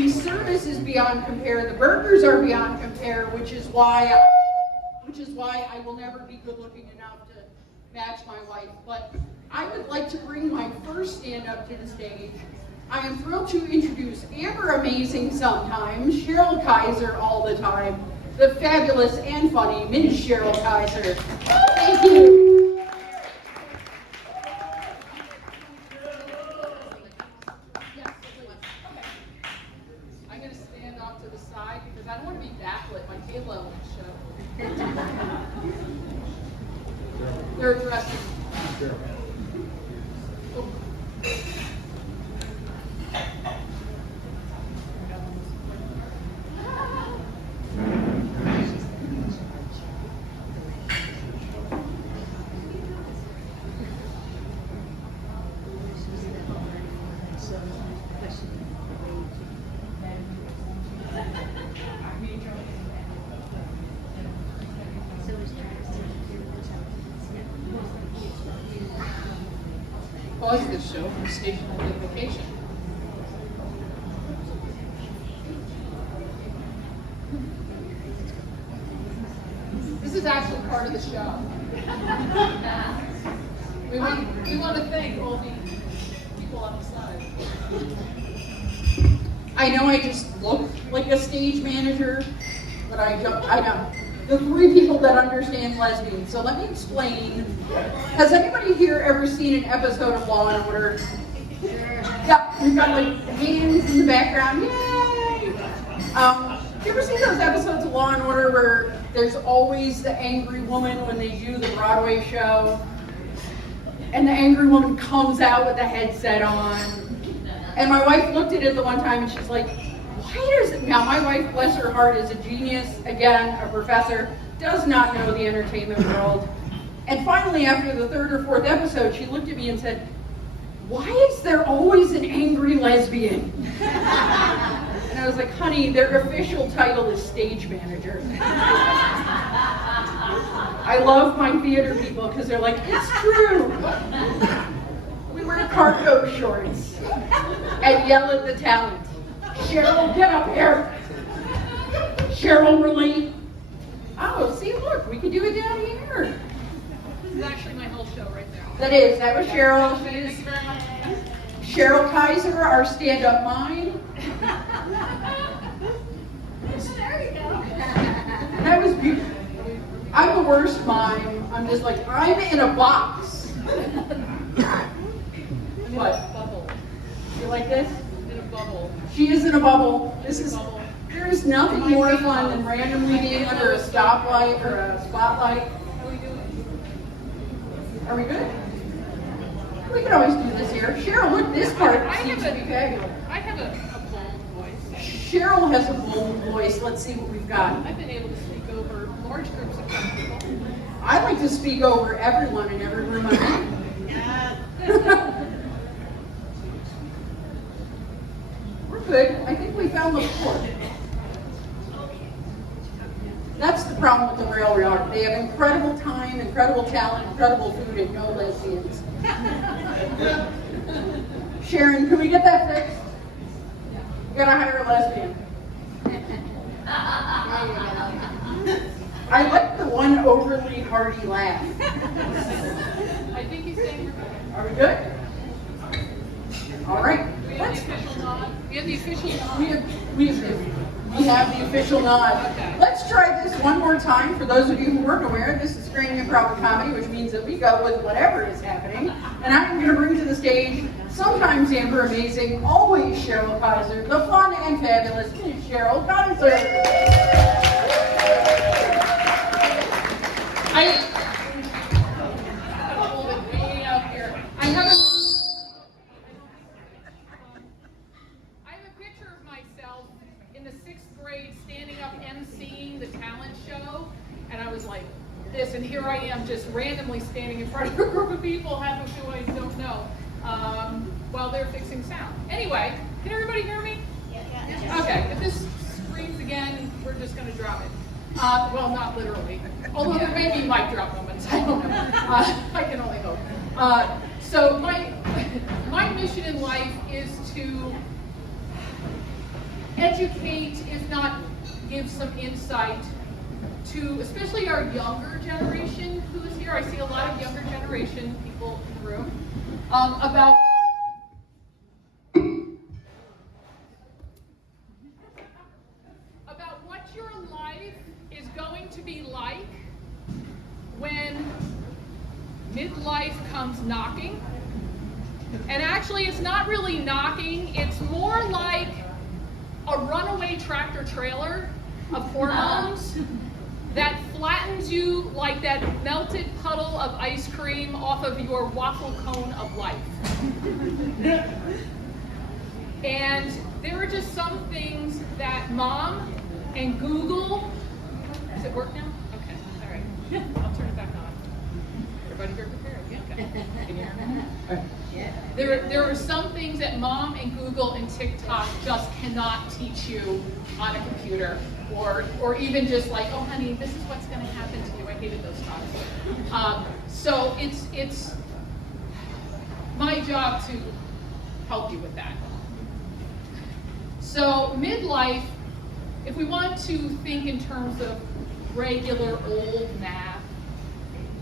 The service is beyond compare. The burgers are beyond compare, which is why I will never be good looking enough to match my wife. But I would like to bring my first stand-up to the stage. I am thrilled to introduce Amber Amazing sometimes, Cheryl Kaiser all the time, the fabulous and funny Ms. Cheryl Kaiser. Thank you. I'm going to stand off to the side because I don't want to be backlit. My table will show. They're addressing. Oh. Pause this show for station identification. This is actually part of the show. we want to thank all the people on the side. I know I just look like a stage manager, but I don't. I know. The three people that understand lesbians. So let me explain. Has anybody here ever seen an episode of Law and Order? Yeah, we've got like hands in the background. Yay! You ever seen those episodes of Law and Order where there's always the angry woman when they do the Broadway show, and the angry woman comes out with the headset on? And my wife looked at it the one time and she's like, why does it? Now my wife, bless her heart, is a genius, again, a professor, does not know the entertainment world. And finally, after the third or fourth episode, she looked at me and said, why is there always an angry lesbian? And I was like, honey, their official title is stage manager. I love my theater people because they're like, it's true. We wear cargo shorts and yell at the talent. Cheryl, get up here. Cheryl, really? Oh, see, look, we can do it down here. This is actually my whole show right there. That was Cheryl. She is Cheryl Kaiser, our stand-up mime. There you go. That was beautiful. I'm the worst mime. I'm just like, I'm in a box. What? Bubble. You like this? In a bubble. She is in a bubble. There is nothing My more feet fun than randomly being under a stoplight or a spotlight. How are we doing? Are we good? We can always do this here. Cheryl, look, this part seems to be fabulous. I have a bold voice. Cheryl has a bold voice. Let's see what we've got. I've been able to speak over large groups of people. I like to speak over everyone in every room I'm in. Yeah. We're good. I think we found the floor. That's the problem with the Railyard. They have incredible time, incredible talent, incredible food, and no lesbians. Sharon, can we get that fixed? We gotta hire a lesbian. I like the one overly hearty laugh. I think he's saying Are we good? All right. we have the official nod. We have the official nod. We have the official nod. Okay. Let's try this one more time. For those of you who weren't aware, this is Scranton Improv Comedy, which means that we go with whatever is happening. And I'm going to bring to the stage, sometimes Amber Amazing, always Cheryl Kaiser, the fun and fabulous Ms. Cheryl Kaiser. Hold it way out here. I have a picture of myself in the 6th grade standing up emceeing the talent show, and I was like this, and here I am just randomly standing in front of a group of people, half of who I don't know, while they're fixing sound. Anyway, can everybody hear me? Yeah. Okay, if this screams again, we're just going to drop it. Well, not literally, although there may be mic drop moments, I don't know. I can only hope. So my mission in life is to educate, if not give some insight to, especially our younger generation who is here. I see a lot of younger generation people in the room, about what your life is going to be like when midlife comes knocking. And actually, it's not really knocking, it's more like a runaway tractor trailer of hormones that flattens you like that melted puddle of ice cream off of your waffle cone of life. And there are just some things that Mom and Google, does it work now? Okay, all right. I'll turn it back on. Everybody here prepared? Yeah, okay. Can you hear me? All right. Yeah. There are some things that Mom and Google and TikTok just cannot teach you on a computer, or even just like, oh honey, this is what's going to happen to you. I hated those talks. So it's my job to help you with that. So midlife, if we want to think in terms of regular old math,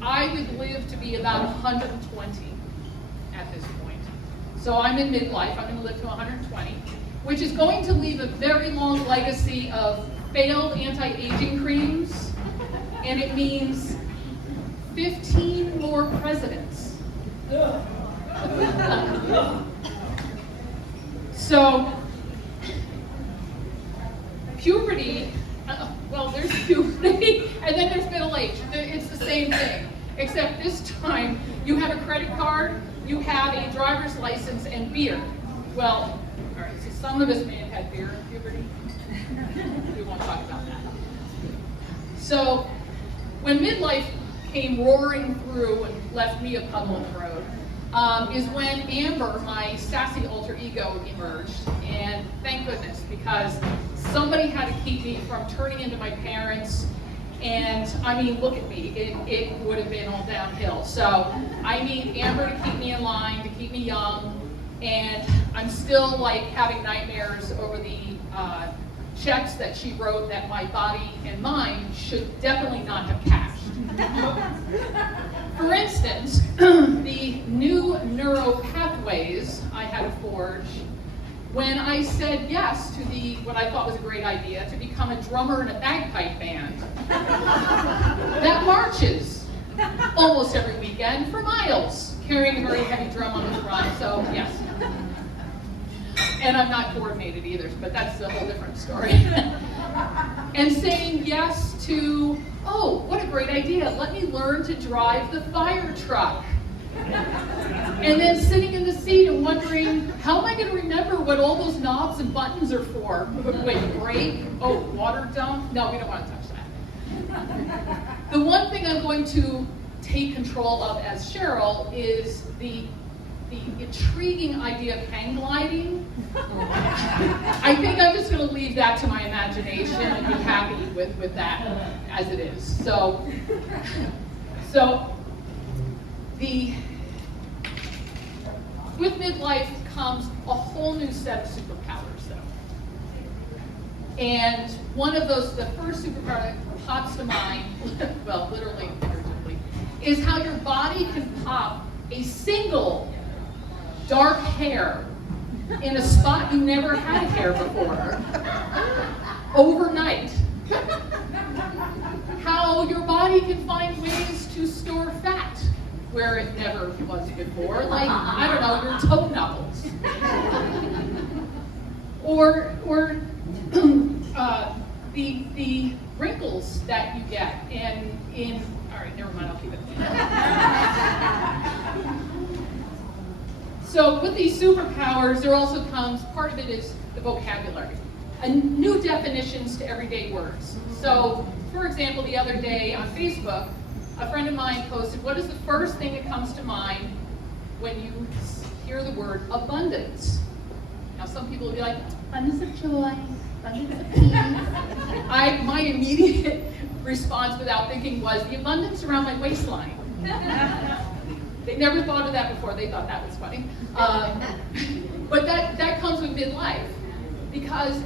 I would live to be about 120 at this point. So I'm in midlife, I'm going to live to 120, which is going to leave a very long legacy of failed anti-aging creams, and it means 15 more presidents. So, puberty, well, there's puberty, and then there's middle age. It's the same thing, except this time you have a credit card, you have a driver's license, and beer. Well, all right, so some of us may have had beer in puberty. We won't talk about that. So, when midlife came roaring through and left me a puddle in the road, is when Amber, my sassy alter ego, emerged. And thank goodness, because somebody had to keep me from turning into my parents. And I mean, look at me, it would have been all downhill. So I need Amber to keep me in line, to keep me young. And I'm still like having nightmares over the checks that she wrote that my body and mind should definitely not have cashed. For instance, the new neural pathways I had to forge when I said yes to what I thought was a great idea, to become a drummer in a bagpipe band that marches almost every weekend for miles, carrying a very heavy drum on the front, so yes. And I'm not coordinated either, but that's a whole different story. And saying yes to, oh, what a great idea, let me learn to drive the fire truck. And then sitting in the seat and wondering, how am I going to remember what all those knobs and buttons are for? Wait, brake? Oh, water dump? No, we don't want to touch that. The one thing I'm going to take control of as Cheryl is the intriguing idea of hang gliding. I think I'm just going to leave that to my imagination and be happy with that as it is. So with midlife comes a whole new set of superpowers, though. And one of those, the first superpower that pops to mind, well, literally and figuratively, is how your body can pop a single dark hair in a spot you never had hair before, overnight. How your body can find ways to store fat where it never was before, like, I don't know, your toe knuckles. Or the wrinkles that you get in, all right, never mind, I'll keep it. So with these superpowers, there also comes, part of it is the vocabulary, and new definitions to everyday words. So, for example, the other day on Facebook, a friend of mine posted, what is the first thing that comes to mind when you hear the word abundance? Now, some people will be like, abundance of joy, abundance of peace. My immediate response without thinking was the abundance around my waistline. They never thought of that before. They thought that was funny. But that comes with midlife, because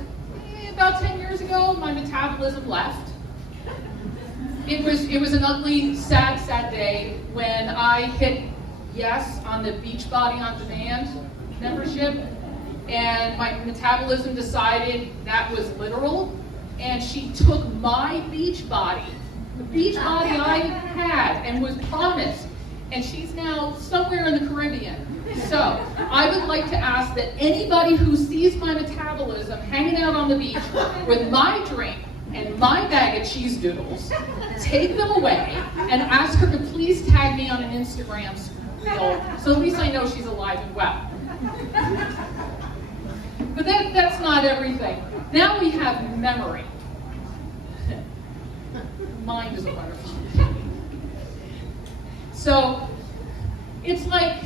about 10 years ago, my metabolism left. It was an ugly, sad day when I hit yes on the Beachbody On Demand membership, and my metabolism decided that was literal, and she took my Beachbody, the Beachbody I had and was promised, and she's now somewhere in the Caribbean. So I would like to ask that anybody who sees my metabolism hanging out on the beach with my drink and my bag of cheese doodles, take them away and ask her to please tag me on an Instagram reel, so at least I know she's alive and well. But that's not everything. Now we have memory. Mind is a butterfly. So it's like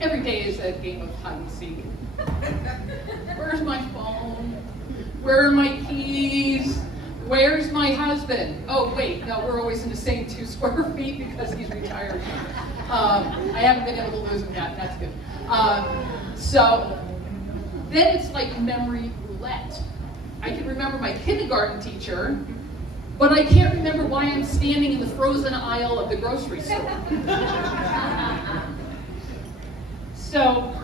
every day is a game of hide and seek. Where's my phone? Where are my keys? Where's my husband? Oh wait, no, we're always in the same 2 square feet because he's retired. I haven't been able to lose him yet, that's good. So then it's like memory roulette. I can remember my kindergarten teacher, but I can't remember why I'm standing in the frozen aisle of the grocery store. So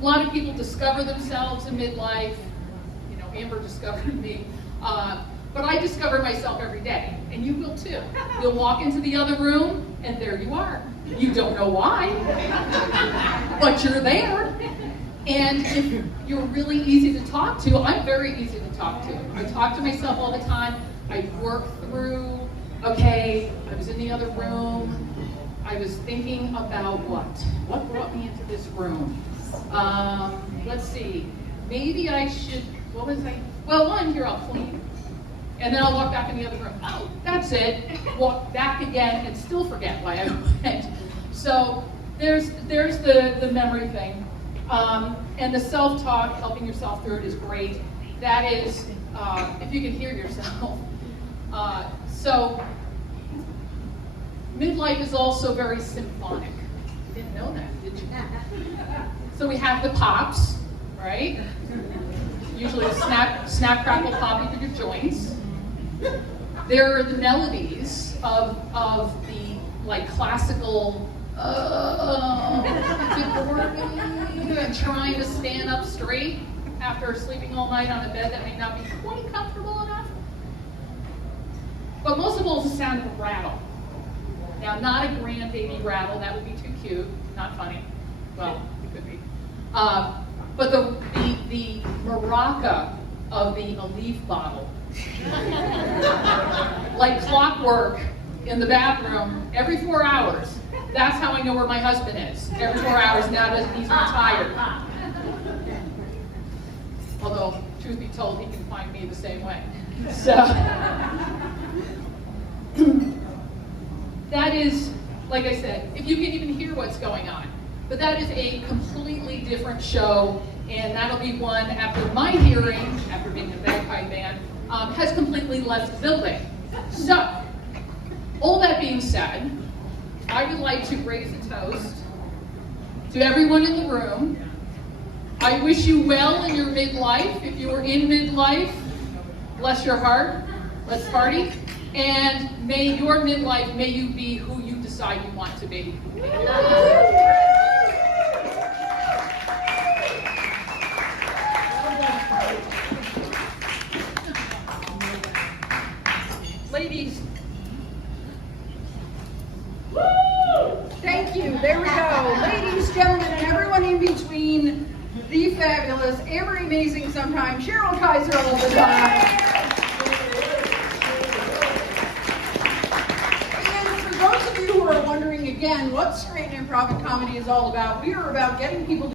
a lot of people discover themselves in midlife. You know, Amber discovered me. But I discover myself every day, and you will too. You'll walk into the other room, and there you are. You don't know why, but you're there. And if you're really easy to talk to, I'm very easy to talk to. I talk to myself all the time. I work through, okay, I was in the other room. I was thinking about what? What brought me into this room? Let's see. Maybe I should, what was I? Well, while I'm here, I'll clean. And then I'll walk back in the other room. Oh, that's it. Walk back again and still forget why I went. So there's the memory thing. And the self-talk, helping yourself through it is great. That is, if you can hear yourself. So midlife is also very symphonic. You didn't know that, did you? So we have the pops, right? Usually a snap, crackle, pop through your joints. There are the melodies of the like classical and trying to stand up straight after sleeping all night on a bed that may not be quite comfortable enough. But most of all, is the sound of a rattle. Now, not a grandbaby rattle, that would be too cute, not funny. Well, it could be. But the maraca of the Aleve bottle. Like clockwork in the bathroom every 4 hours. That's how I know where my husband is. Every 4 hours now that he's retired. Although, truth be told, he can find me the same way. So, that is, like I said, if you can even hear what's going on. But that is a completely different show, and that'll be one after my hearing, after being a bagpipe band, has completely left the building. So, all that being said, I would like to raise a toast to everyone in the room. I wish you well in your midlife. If you are in midlife, bless your heart. Let's party. And may your midlife, may you be who you decide you want to be. Ladies. Thank you. There we go. Ladies, gentlemen, and everyone in between, the fabulous, Amber Amazing sometimes, Cheryl Kaiser all the time. And for those of you who are wondering again what Scranton Improv and Comedy is all about, we are about getting people to